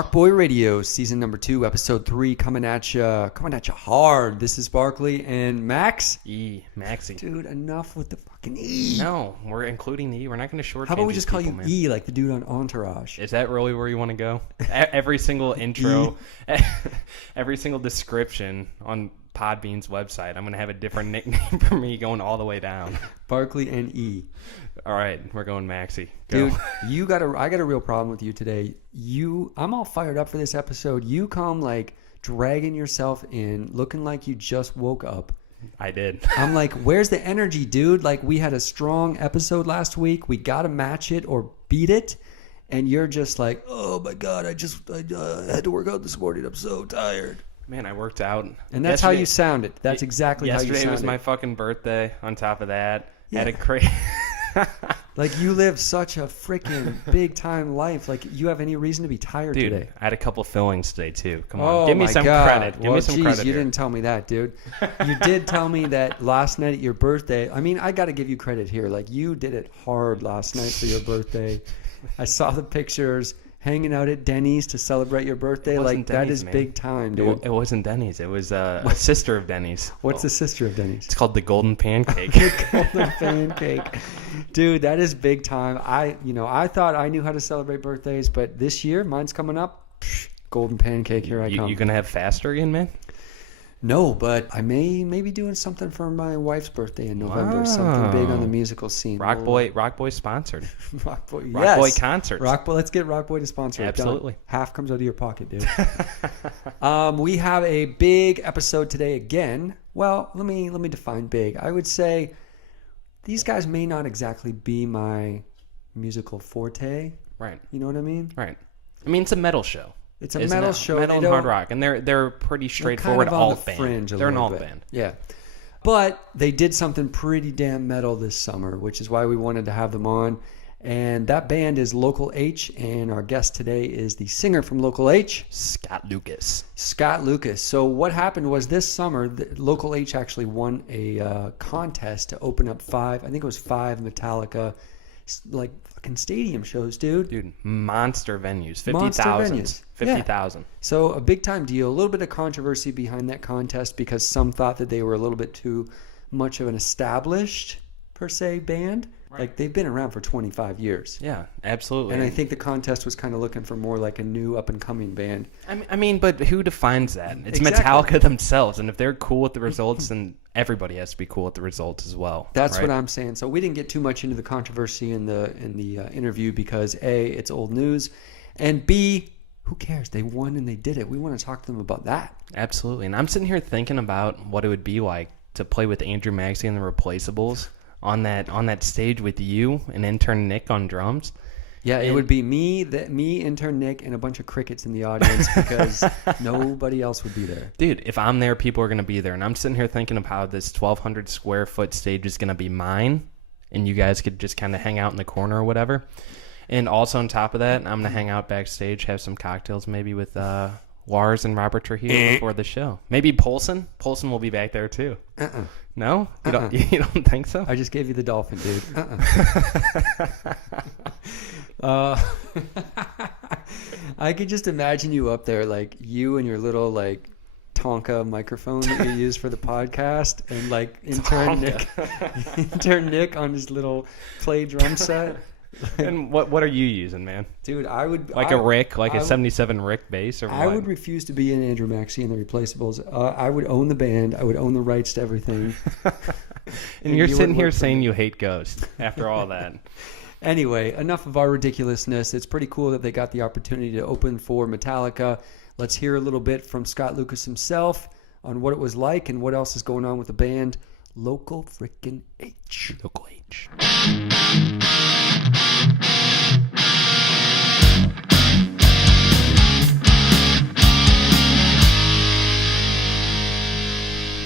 RockBoy Radio, season number 2, episode 3, coming at you hard. This is Barclay and Maxey. Dude, enough with the fucking E. No, we're including the E. We're not going to shortchange. How about we just call you man. E, like the dude on Entourage? Is that really where you want to go? Every single intro, every single description on Podbean's website, I'm going to have a different nickname for me going all the way down. Barclay and E. All right, we're going Maxey. Go. Dude, I got a real problem with you today. I'm all fired up for this episode. You come like dragging yourself in, looking like you just woke up. I did. I'm like, where's the energy, dude? Like, we had a strong episode last week. We got to match it or beat it. And you're just like, oh my God, I had to work out this morning. I'm so tired. Man, I worked out. And that's how you sounded. That's exactly how you sounded. Yesterday was my fucking birthday on top of that. Yeah. Had a crazy... Like, you live such a freaking big time life. Like, you have any reason to be tired today? I had a couple fillings today too. Come on, give me some credit. Give me some credit. You didn't tell me that, dude. You did tell me that last night at your birthday. I mean, I got to give you credit here. Like, you did it hard last night for your birthday. I saw the pictures. Hanging out at Denny's to celebrate your birthday, like Denny's, that is man. Big time, dude. It wasn't Denny's. It was a sister of Denny's. What's the sister of Denny's? It's called the Golden Pancake. The Golden Pancake, dude. That is big time. I thought I knew how to celebrate birthdays, but this year, mine's coming up. Golden Pancake, here I come. You gonna have faster again, man? No, but I may be doing something for my wife's birthday in November. Wow. Something big on the musical scene. RockBoy sponsored. RockBoy concerts. RockBoy, let's get RockBoy to sponsor it. Absolutely. Half comes out of your pocket, dude. We have a big episode today again. Well, let me define big. I would say these guys may not exactly be my musical forte. Right. You know what I mean? Right. I mean, it's a metal show. It's a metal show. Metal and hard rock. And they're pretty straightforward alt band. They're an alt band. Yeah. But they did something pretty damn metal this summer, which is why we wanted to have them on. And that band is Local H, and our guest today is the singer from Local H, Scott Lucas. So what happened was this summer, Local H actually won a contest to open up 5 Metallica, like, fucking stadium shows, dude. Monster venues. 50,000. 50,000. Yeah. So a big time deal. A little bit of controversy behind that contest because some thought that they were a little bit too much of an established, per se, band. Right. Like, they've been around for 25 years. Yeah, absolutely. And I think the contest was kind of looking for more like a new up-and-coming band. I mean, but who defines that? It's exactly. Metallica themselves, and if they're cool with the results, then everybody has to be cool with the results as well. That's right? what I'm saying. So we didn't get too much into the controversy in the interview because A, it's old news, and B, who cares? They won and they did it. We want to talk to them about that. Absolutely. And I'm sitting here thinking about what it would be like to play with Andrew Maxey and the Replaceables on that stage with you and intern Nick on drums. Yeah, it would be me, intern Nick, and a bunch of crickets in the audience because nobody else would be there. Dude, if I'm there, people are going to be there. And I'm sitting here thinking of how this 1,200 square foot stage is going to be mine, and you guys could just kind of hang out in the corner or whatever. And also on top of that, I'm going to hang out backstage, have some cocktails maybe with Lars and Robert Trujillo before the show. Maybe Polson. Polson will be back there too. No? You don't think so? I just gave you the dolphin, dude. I could just imagine you up there, like you and your little like Tonka microphone that you use for the podcast, and like intern Nick on his little play drum set. And what are you using, man? Dude, a 77 Rick bass, or what? I would refuse to be in Andrew Maxey and the Replaceables. I would own the band. I would own the rights to everything. and you're sitting here saying you hate Ghost after all that. Anyway, enough of our ridiculousness. It's pretty cool that they got the opportunity to open for Metallica. Let's hear a little bit from Scott Lucas himself on what it was like and what else is going on with the band. Local frickin' H. Local H.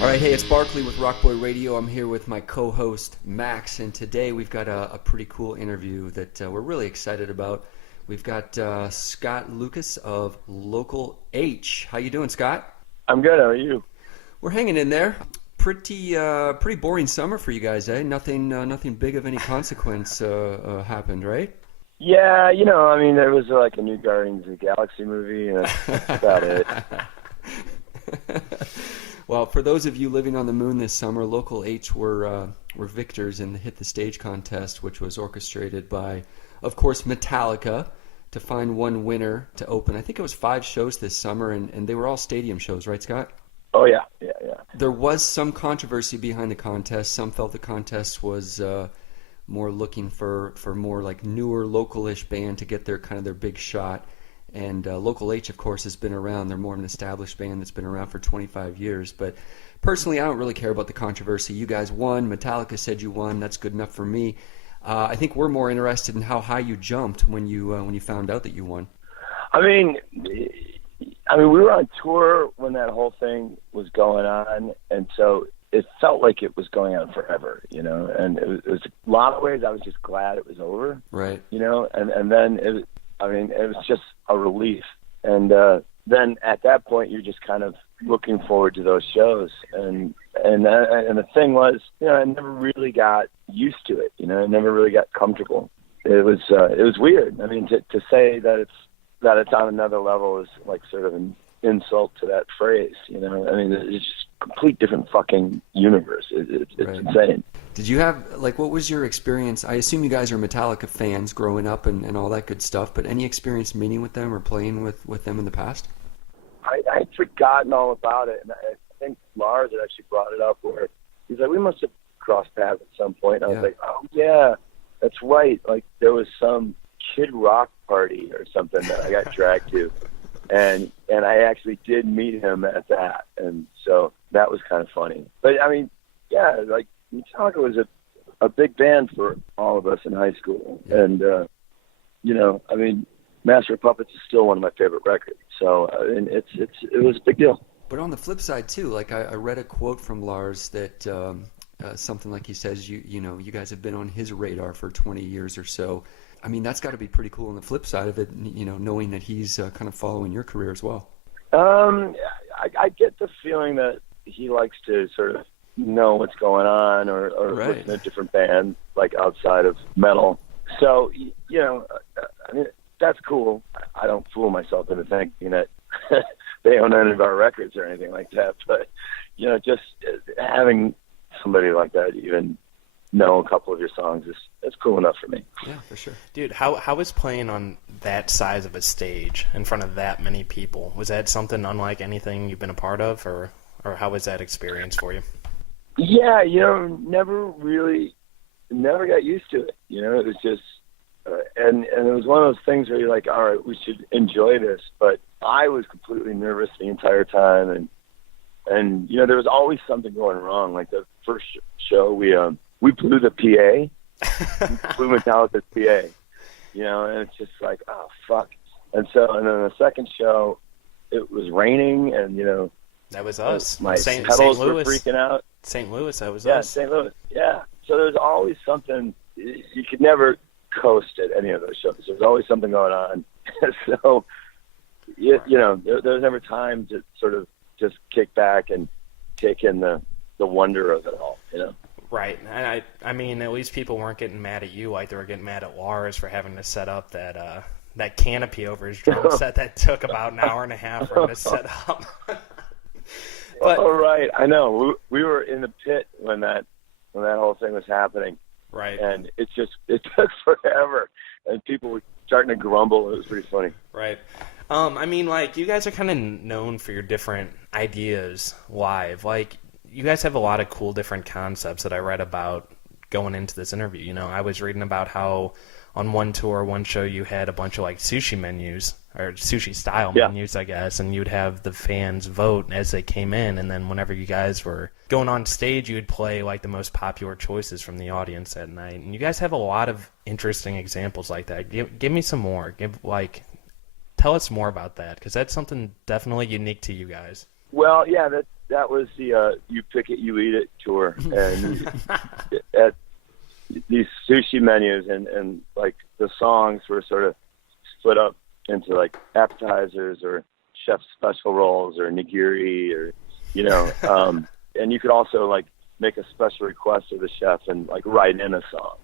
All right, hey, it's Barclay with RockBoy Radio. I'm here with my co-host, Max, and today we've got a pretty cool interview that we're really excited about. We've got Scott Lucas of Local H. How you doing, Scott? I'm good. How are you? We're hanging in there. Pretty boring summer for you guys, eh? Nothing big of any consequence happened, right? Yeah, you know, I mean, there was like a new Guardians of the Galaxy movie, and that's about it. Well, for those of you living on the moon this summer, Local H were victors in the Hit the Stage contest, which was orchestrated by, of course, Metallica, to find one winner to open. I think it was 5 shows this summer, and they were all stadium shows, right, Scott? Oh, yeah. There was some controversy behind the contest. Some felt the contest was more looking for more like newer, local-ish band to get their big shot. And Local H, of course, has been around. They're more of an established band that's been around for 25 years. But personally, I don't really care about the controversy. You guys won. Metallica said you won. That's good enough for me. I think we're more interested in how high you jumped when you found out that you won. I mean, we were on tour when that whole thing was going on, and so it felt like it was going on forever, you know. And it was a lot of ways I was just glad it was over, right? You know, and then it was just a relief. And then at that point, you're just kind of looking forward to those shows. And the thing was, you know, I never really got used to it. You know, I never really got comfortable. It was weird. I mean, to say that it's on another level is like sort of an insult to that phrase. You know, I mean, it's just a complete different fucking universe. It's right. insane. Did you have, what was your experience? I assume you guys are Metallica fans growing up and all that good stuff, but any experience meeting with them or playing with them in the past? I'd forgotten all about it, and I think Lars had actually brought it up where he's like, we must have crossed paths at some point. And I was like, oh, yeah, that's right. Like, there was some Kid Rock party or something that I got dragged to, and I actually did meet him at that, and so that was kind of funny. But, I mean, yeah, like, Metallica was a big band for all of us in high school. Yeah. And, you know, I mean, Master of Puppets is still one of my favorite records. So, and it was a big deal. But on the flip side, too, like I read a quote from Lars that something like he says, you know, you guys have been on his radar for 20 years or so. I mean, that's got to be pretty cool on the flip side of it, you know, knowing that he's kind of following your career as well. I get the feeling that he likes to sort of know what's going on or right. listen to different bands, like outside of metal. So, you know, I mean, that's cool. I don't fool myself into thinking that they own any of our records or anything like that. But, you know, just having somebody like that even know a couple of your songs is cool enough for me. Yeah, for sure. Dude, how is playing on that size of a stage in front of that many people? Was that something unlike anything you've been a part of, or how was that experience for you? Yeah, you know, never got used to it. You know, it was just, and it was one of those things where you're like, all right, we should enjoy this. But I was completely nervous the entire time, and you know, there was always something going wrong. Like the first show, we blew the PA, we blew Metallica's PA. You know, and it's just like, oh fuck. And then the second show, it was raining, and you know, that was us. My St. pedals Louis. were freaking out. St. Louis, that was us. Yeah, St. Louis. Yeah. So there's always something. You could never coast at any of those shows. There's always something going on. So, you know, there's never time to sort of just kick back and take in the wonder of it all, you know? Right. And I mean, at least people weren't getting mad at you like they were getting mad at Lars for having to set up that canopy over his drum set that took about an hour and a half for him to set up. But, oh, right. I know. We were in the pit when that whole thing was happening. Right. And it took forever. And people were starting to grumble. It was pretty funny. Right. I mean, like, you guys are kind of known for your different ideas live. Like, you guys have a lot of cool different concepts that I read about going into this interview. You know, I was reading about how on one tour, one show, you had a bunch of, like, sushi menus, or sushi-style menus, I guess, and you'd have the fans vote as they came in, and then whenever you guys were going on stage, you'd play, like, the most popular choices from the audience that night. And you guys have a lot of interesting examples like that. Give me some more. Tell us more about that, because that's something definitely unique to you guys. Well, yeah, that was the You Pick It, You Eat It tour, and at these sushi menus, and like the songs were sort of split up into like appetizers or chef's special rolls or nigiri, or you know, and you could also like make a special request of the chef and like write in a song,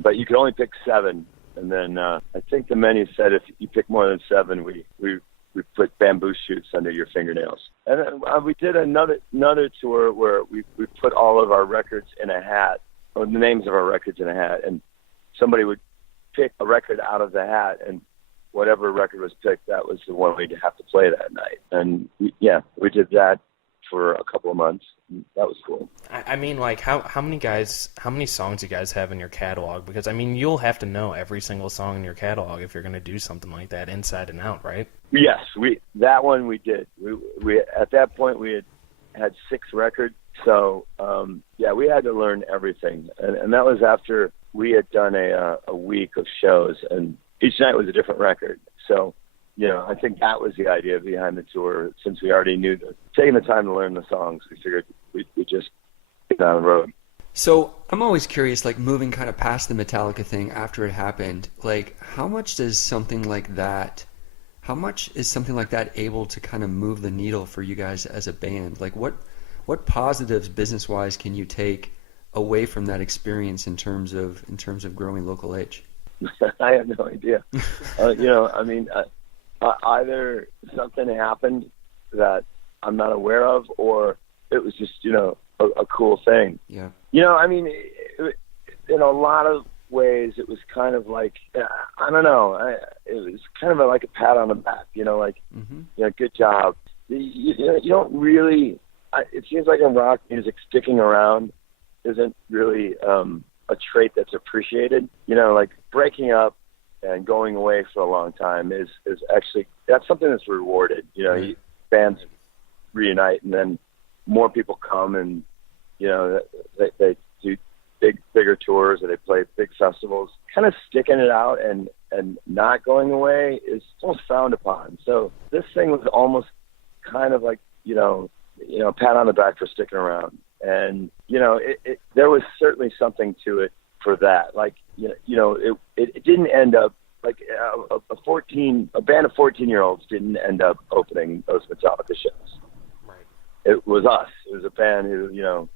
but you could only pick 7 And then I think the menu said if you pick more than 7, we put bamboo shoots under your fingernails. And then we did another tour where we put all of our records in a hat, or the names of our records in a hat, and somebody would pick a record out of the hat, and whatever record was picked, that was the one we'd have to play that night. And we did that for a couple of months. That was cool. I mean, like, how many songs you guys have in your catalog? Because, I mean, you'll have to know every single song in your catalog if you're going to do something like that inside and out, right? Yes, that one we did. We at that point we had 6 records, so we had to learn everything, and that was after we had done a week of shows, and each night was a different record. So, I think that was the idea behind the tour. Since we already knew taking the time to learn the songs, we figured we'd just get down the road. So I'm always curious, like, moving kind of past the Metallica thing after it happened, like, how much is something like that able to kind of move the needle for you guys as a band? Like, what positives business-wise can you take away from that experience in terms of growing Local H? I have no idea. Either something happened that I'm not aware of, or it was just, a cool thing. Yeah. In a lot of ways, it was kind of like, I don't know, it was kind of like a pat on the back, good job. You don't really, it seems like in rock music, sticking around isn't really a trait that's appreciated. Like breaking up and going away for a long time is actually, that's something that's rewarded. Bands reunite and then more people come, and they do bigger tours, or they play big festivals. Kind of sticking it out and not going away is almost frowned upon. So this thing was almost kind of like pat on the back for sticking around, and there was certainly something to it for that. Like it didn't end up like a band of 14-year-olds didn't end up opening those Metallica shows. Right. It was us. It was a band who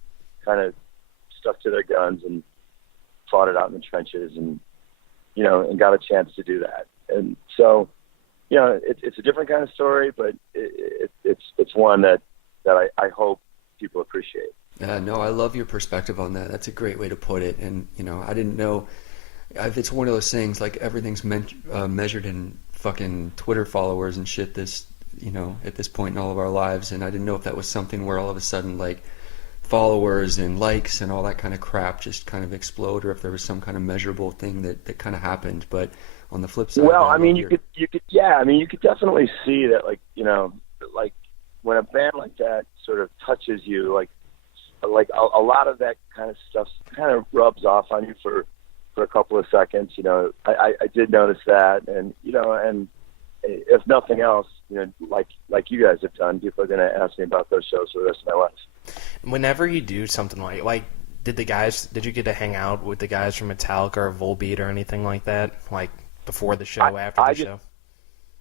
kind of stuck to their guns and fought it out in the trenches, and and got a chance to do that. And so it's a different kind of story, but it's one that I hope people appreciate. No, I love your perspective on that. That's a great way to put it. And I didn't know. It's one of those things, like, everything's measured in fucking Twitter followers and shit. At this point in all of our lives, and I didn't know if that was something where all of a sudden, like, followers and likes and all that kind of crap just kind of explode, or if there was some kind of measurable thing that kind of happened. But on the flip side, you could definitely see that, like, like when a band like that sort of touches you, like a lot of that kind of stuff kind of rubs off on you for a couple of seconds. I did notice that, and and if nothing else, like you guys have done, people are going to ask me about those shows for the rest of my life. Whenever you do something like did you get to hang out with the guys from Metallica or Volbeat or anything like that, like before the show, after the show?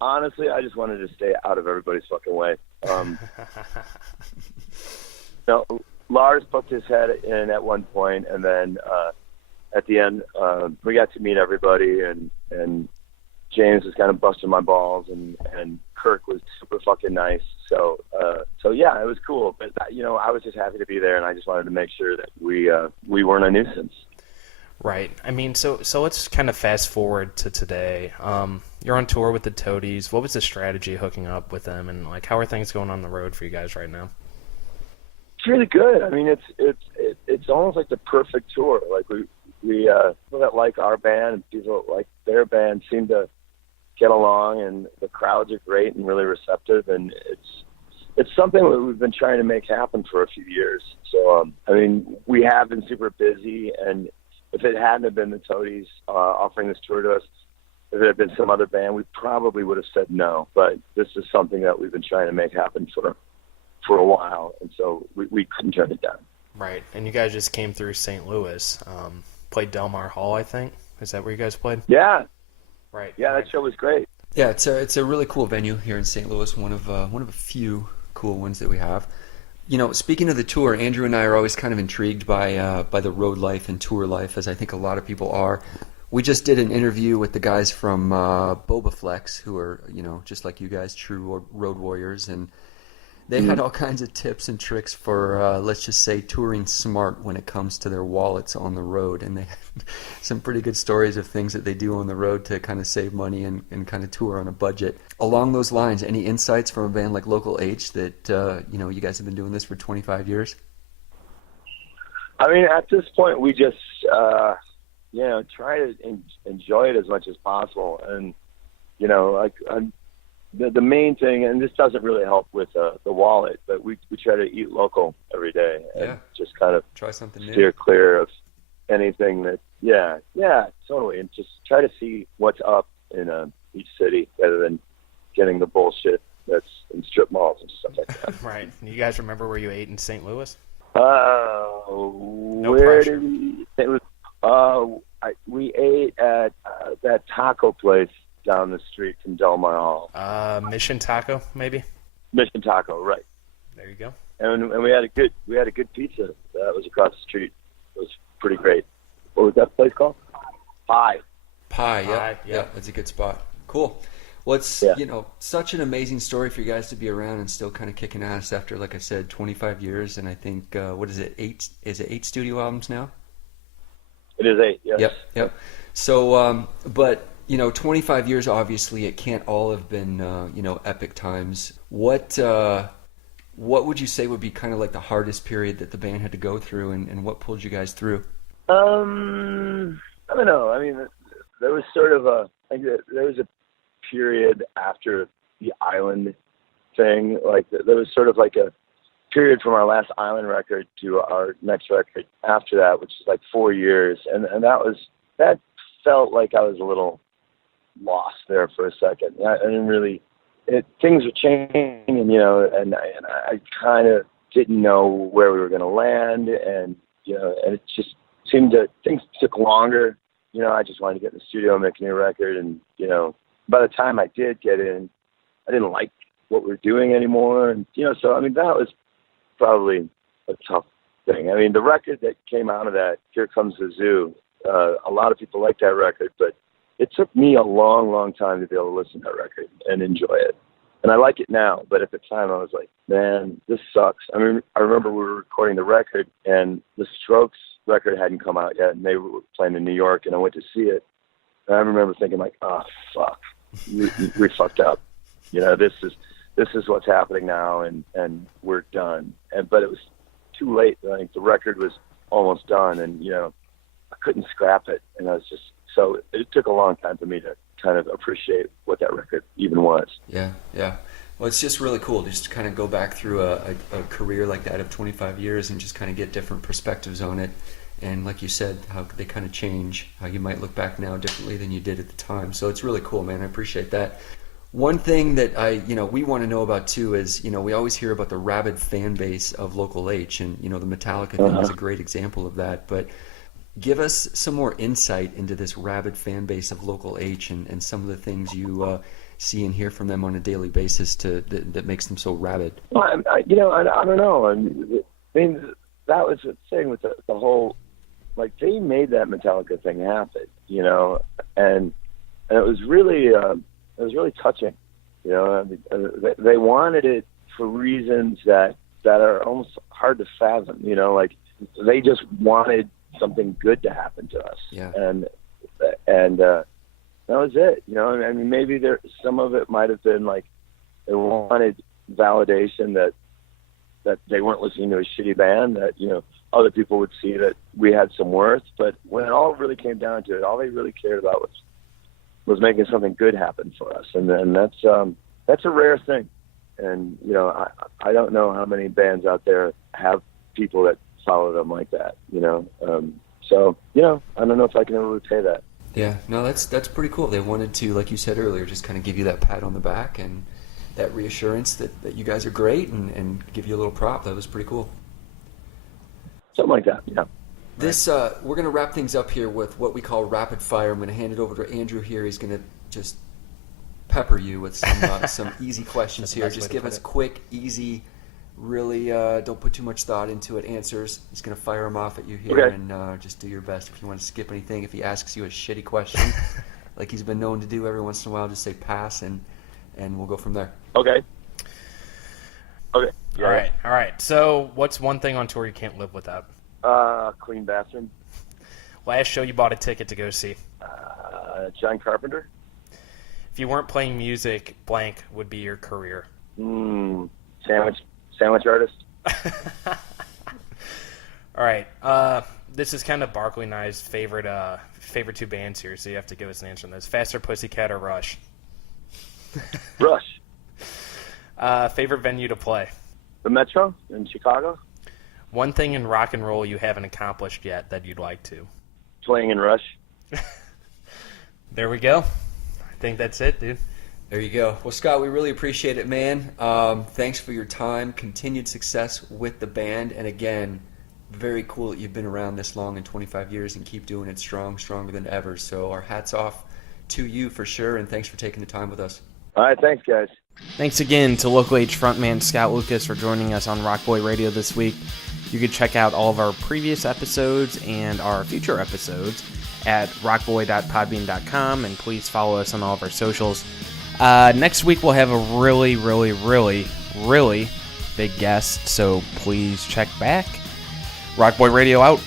Honestly, I just wanted to stay out of everybody's fucking way. Lars poked his head in at one point, and then at the end, we got to meet everybody, and James was kind of busting my balls, and Kirk was super fucking nice. So yeah, it was cool. But I was just happy to be there, and I just wanted to make sure that we weren't a nuisance. Right. I mean, so let's kind of fast forward to today. You're on tour with the Toadies. What was the strategy hooking up with them, and like how are things going on the road for you guys right now? It's really good. I mean, it's almost like the perfect tour. Like we people that like our band and people that like their band seem to get along, and the crowds are great and really receptive, and it's something that we've been trying to make happen for a few years. So I mean, we have been super busy, and if it hadn't have been the Toadies offering this tour to us, if it had been some other band, we probably would have said no. But this is something that we've been trying to make happen for a while, and so we couldn't turn it down. Right, and you guys just came through St. Louis, played Del Mar Hall, I think. Is that where you guys played? Yeah. Right. Yeah, that show was great. Yeah, it's a really cool venue here in St. Louis. One of a few cool ones that we have. Speaking of the tour, Andrew and I are always kind of intrigued by the road life and tour life, as I think a lot of people are. We just did an interview with the guys from Boba Flex, who are, just like you guys, true road warriors, and they had all kinds of tips and tricks for, let's just say, touring smart when it comes to their wallets on the road. And they had some pretty good stories of things that they do on the road to kind of save money and kind of tour on a budget. Along those lines, any insights from a band like Local H that, you guys have been doing this for 25 years? I mean, at this point, we just, try to enjoy it as much as possible. And, the main thing, and this doesn't really help with the wallet, but we try to eat local every day and just kind of try something new, steer clear of anything that, totally. And just try to see what's up in each city rather than getting the bullshit that's in strip malls and stuff like that. Right. You guys remember where you ate in St. Louis? Where did we? It was. We ate at that taco place down the street from Del Mar Hall. Mission Taco, maybe. Mission Taco, right? There you go. And we had a good pizza that was across the street. It was pretty great. What was that place called? Pie. Yeah, that's a good spot. Cool. Well, it's such an amazing story for you guys to be around and still kind of kicking ass after, like I said, 25 years. And I think what is it? 8? Is it 8 studio albums now? It is 8. Yes. Yep. So, but 25 years. Obviously, it can't all have been epic times. What would you say would be kind of like the hardest period that the band had to go through, and what pulled you guys through? I don't know. I mean, there was sort of there was a period after the Island thing. Like there was sort of like a period from our last Island record to our next record after that, which is like 4 years, and that felt like I was a little lost there for a second. I didn't really. Things were changing, and I kind of didn't know where we were going to land, and and it just seemed things took longer. I just wanted to get in the studio and make a new record, and by the time I did get in, I didn't like what we were doing anymore, and so I mean that was probably a tough thing. I mean, the record that came out of that, Here Comes the Zoo, a lot of people like that record, but it took me a long, long time to be able to listen to that record and enjoy it. And I like it now, but at the time I was like, man, this sucks. I mean, I remember we were recording the record and the Strokes record hadn't come out yet, and they were playing in New York, and I went to see it. And I remember thinking like, oh, fuck, we fucked up. This is what's happening now, and we're done. But it was too late. I think the record was almost done, and I couldn't scrap it, and I was just so it took a long time for me to kind of appreciate what that record even was. Yeah. Well, it's just really cool just to kind of go back through a career like that of 25 years and just kind of get different perspectives on it. And like you said, how they kind of change, how you might look back now differently than you did at the time. So it's really cool, man. I appreciate that. One thing that we want to know about too is, we always hear about the rabid fan base of Local H, and, the Metallica thing is a great example of that. But give us some more insight into this rabid fan base of Local H and some of the things you see and hear from them on a daily basis that makes them so rabid. Well, I don't know. I mean, that was the thing with the whole, like, they made that Metallica thing happen, and it was really touching. They wanted it for reasons that are almost hard to fathom. Like they just wanted something good to happen to us. Yeah. And that was it. I mean, maybe some of it might have been like they wanted validation that they weren't listening to a shitty band, that other people would see that we had some worth. But when it all really came down to it, all they really cared about was making something good happen for us, and that's a rare thing. And I don't know how many bands out there have people that follow them like that. So I don't know if I can ever repay that. Yeah, no, that's pretty cool. They wanted to, like you said earlier, just kind of give you that pat on the back and that reassurance that you guys are great, and give you a little prop. That was pretty cool. Something like that, yeah. This we're going to wrap things up here with what we call rapid fire. I'm going to hand it over to Andrew here. He's going to just pepper you with some easy questions here. Just give us quick, easy really don't put too much thought into it. Answers. He's going to fire them off at you here, Okay. and just do your best. If you want to skip anything, if he asks you a shitty question, like he's been known to do every once in a while, just say pass, and we'll go from there. Okay. Okay. Yeah. All right. So, what's one thing on tour you can't live without? Clean bathroom. Last show you bought a ticket to go see. John Carpenter. If you weren't playing music, blank would be your career. Sandwich artist. All right. This is kind of Barclay and I's favorite two bands here, so you have to give us an answer on this. Faster Pussycat or Rush? Rush. Favorite venue to play? The Metro in Chicago. One thing in rock and roll you haven't accomplished yet that you'd like to? Playing in Rush. There we go. I think that's it, dude. There you go. Well, Scott, we really appreciate it, man. Thanks for your time. Continued success with the band. And again, very cool that you've been around this long in 25 years and keep doing it stronger than ever. So our hats off to you for sure. And thanks for taking the time with us. All right. Thanks, guys. Thanks again to Local H frontman Scott Lucas for joining us on RockBoy Radio this week. You can check out all of our previous episodes and our future episodes at rockboy.podbean.com, and please follow us on all of our socials. Next week we'll have a really big guest, so please check back. RockBoy Radio out.